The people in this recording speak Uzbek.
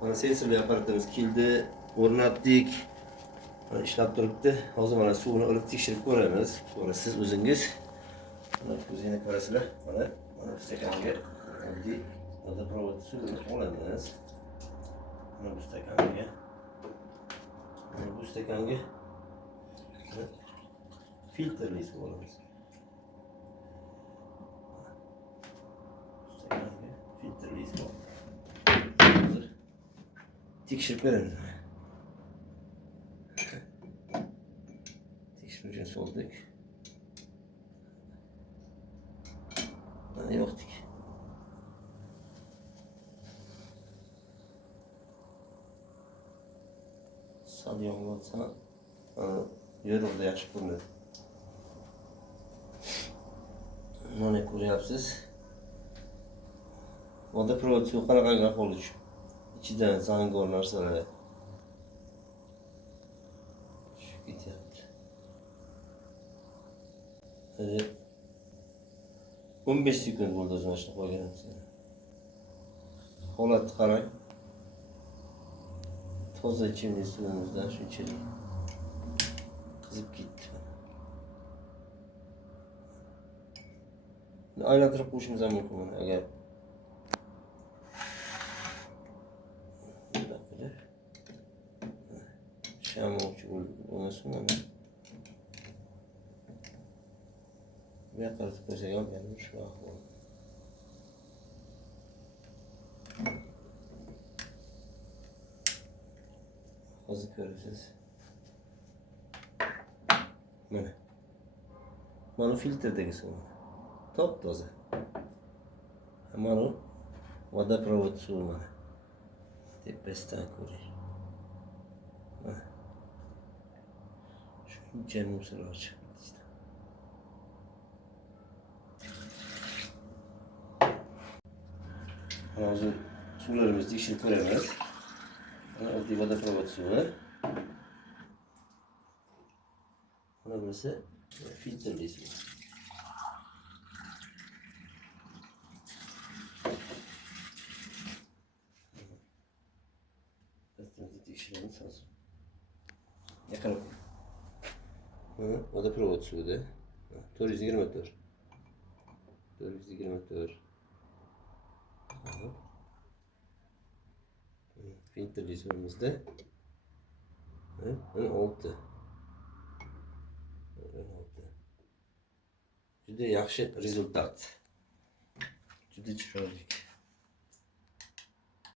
Mana sensorli aparatimiz keldi, o'rnatdik. Mana ishlab turibdi. Hozir mana suvni olib tekshirib ko'ramiz. Sonra siz o'zingiz mana ko'zingizga qarasizlar. Mana stakanga oddiy vodoprovod suvini olamiz. Mana bu stakanga. Mana bu stakanga filtrli suv olamiz. Stakanga filtrli suv. Hozir tekshirib beramiz. Tekshiruvga soldik. Mana yo'qdik. Sal yog'ilsa, yo'rg'ida yaxshi ko'rinadi. Mana ko'ryapsiz. Vodoprovod suvi qanaqa ahvolga tushib, ichidan zangor narsalar tushib ketyapti. 15 sekund bo'ldi o'zim ishni qo'yganimiz. Holatni qarang. Toza ichimlik suvimizdan shunchalik qizib ketdi. Aylantirib qo'yishimiz ham mumkin agar shamoqchi bo'lmasin. Bu yoqqa qaratib qo'ysak ham yana shu ahvol. Hozir ko'rasiz. Mana filtrdagi suv. Top toza. Mana vodoprovod suvi mana. Tepasidan ko'ring. Shuncha musor chiqib ketdi. Hozir suvlarimizni tekshirib ko'ramiz. Mana oddiy vodoprovod suvi. Mana burası filtrli suv. Filtrimizni tekshiramiz hozir. Yaqinroq. Mana vodoprovod suvida 424. 424. Filtrli suvimizda 16. Juda yaxshi rezultat. Juda chiroyli.